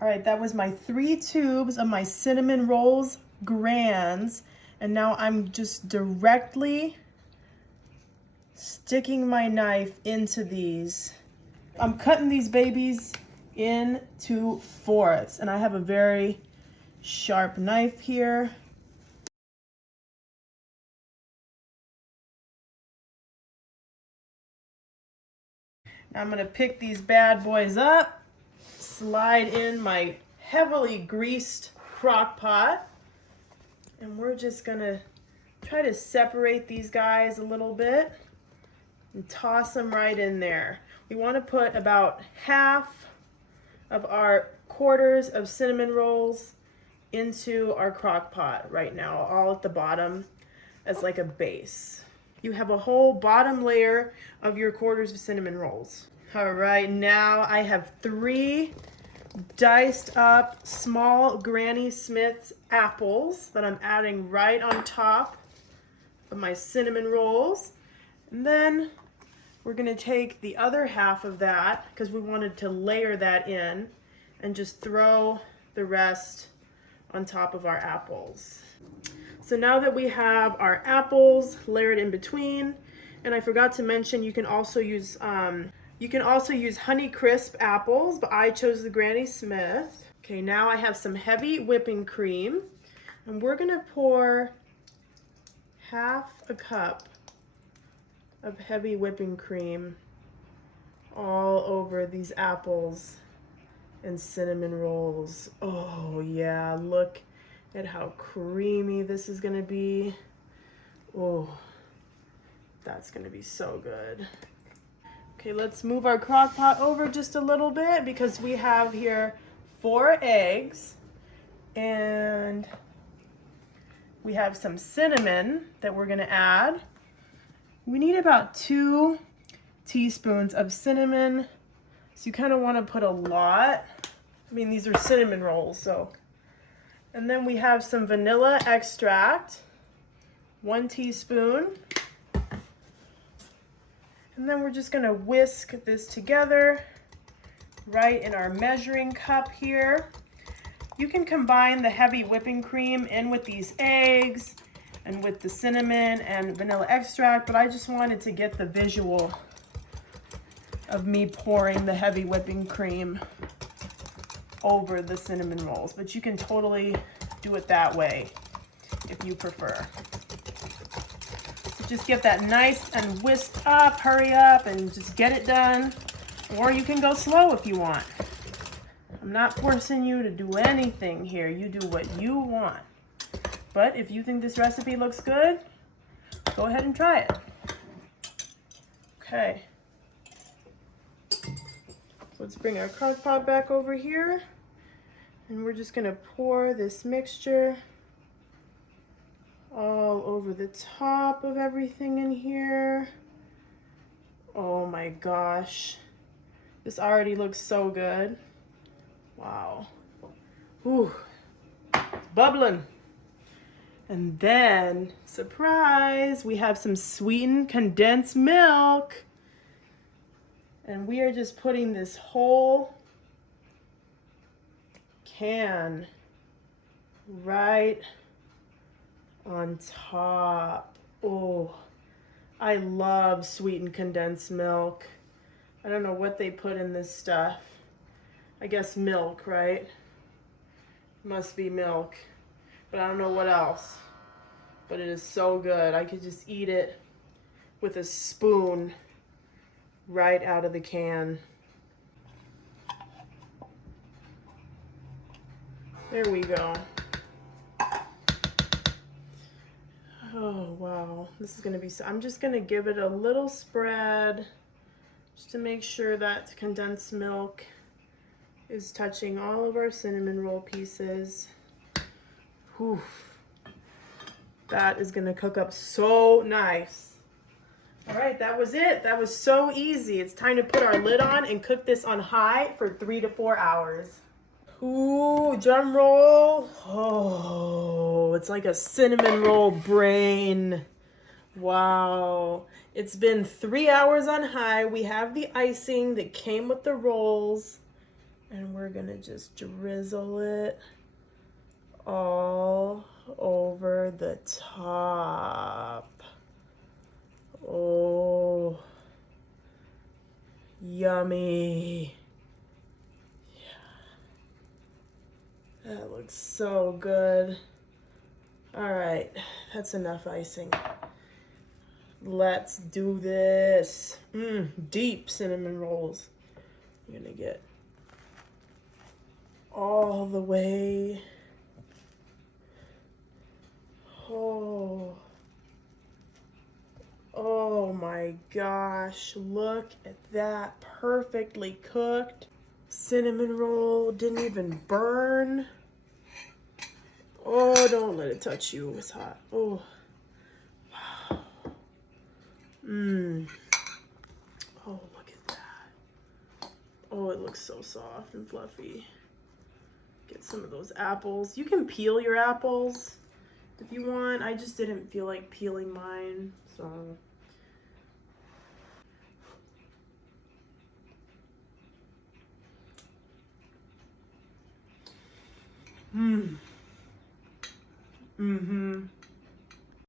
All right, that was my 3 tubes of my cinnamon rolls grands. And now I'm just directly sticking my knife into these. I'm cutting these babies into fourths, and I have a very sharp knife here. Now I'm gonna pick these bad boys up, slide in my heavily greased crock pot, and we're just gonna try to separate these guys a little bit and toss them right in there. We want to put about half of our quarters of cinnamon rolls into our crock pot right now, all at the bottom as like a base. You have a whole bottom layer of your quarters of cinnamon rolls. All right, now I have 3 diced up small Granny Smith's apples that I'm adding right on top of my cinnamon rolls. And then we're gonna take the other half of that, because we wanted to layer that in, and just throw the rest on top of our apples. So now that we have our apples layered in between, and I forgot to mention, you can also use Honey Crisp apples, but I chose the Granny Smith. Okay, now I have some heavy whipping cream, and we're gonna pour half a cup of heavy whipping cream all over these apples and cinnamon rolls. Oh yeah, look at how creamy this is gonna be. Oh, that's gonna be so good. Okay, let's move our crock pot over just a little bit, because we have here 4 eggs, and we have some cinnamon that we're gonna add. We need about 2 teaspoons of cinnamon, so you kind of want to put a lot. I mean, these are cinnamon rolls, so. And then we have some vanilla extract, 1 teaspoon. And then we're just gonna whisk this together right in our measuring cup here. You can combine the heavy whipping cream in with these eggs and with the cinnamon and vanilla extract, but I just wanted to get the visual of me pouring the heavy whipping cream over the cinnamon rolls, but you can totally do it that way if you prefer. So just get that nice and whisked up, hurry up and just get it done, or you can go slow if you want. I'm not forcing you to do anything here. You do what you want. But if you think this recipe looks good, go ahead and try it. Okay. So let's bring our crock pot back over here. And we're just gonna pour this mixture all over the top of everything in here. Oh my gosh. This already looks so good. Wow. Ooh, it's bubbling. And then, surprise, we have some sweetened condensed milk. And we are just putting this whole can right on top. Oh, I love sweetened condensed milk. I don't know what they put in this stuff. I guess milk, right? Must be milk. But I don't know what else. But it is so good. I could just eat it with a spoon right out of the can. There we go. Oh, wow. This is gonna be so, I'm just gonna give it a little spread just to make sure that condensed milk is touching all of our cinnamon roll pieces. Whew. That is gonna cook up so nice. All right, that was it. That was so easy. It's time to put our lid on and cook this on high for 3 to 4 hours. Ooh, drum roll. Oh, it's like a cinnamon roll brain. Wow. It's been 3 hours on high. We have the icing that came with the rolls. And we're gonna just drizzle it all over the top. Oh, yummy. Yeah. That looks so good. All right, that's enough icing. Let's do this. Deep cinnamon rolls. I'm gonna get all the way. Oh my gosh, look at that, perfectly cooked cinnamon roll. Didn't even burn. Oh, don't let it touch you, it's hot. Oh, wow. Oh, look at that. Oh, it looks so soft and fluffy. Get some of those apples. You can peel your apples if you want. I just didn't feel like peeling mine, so.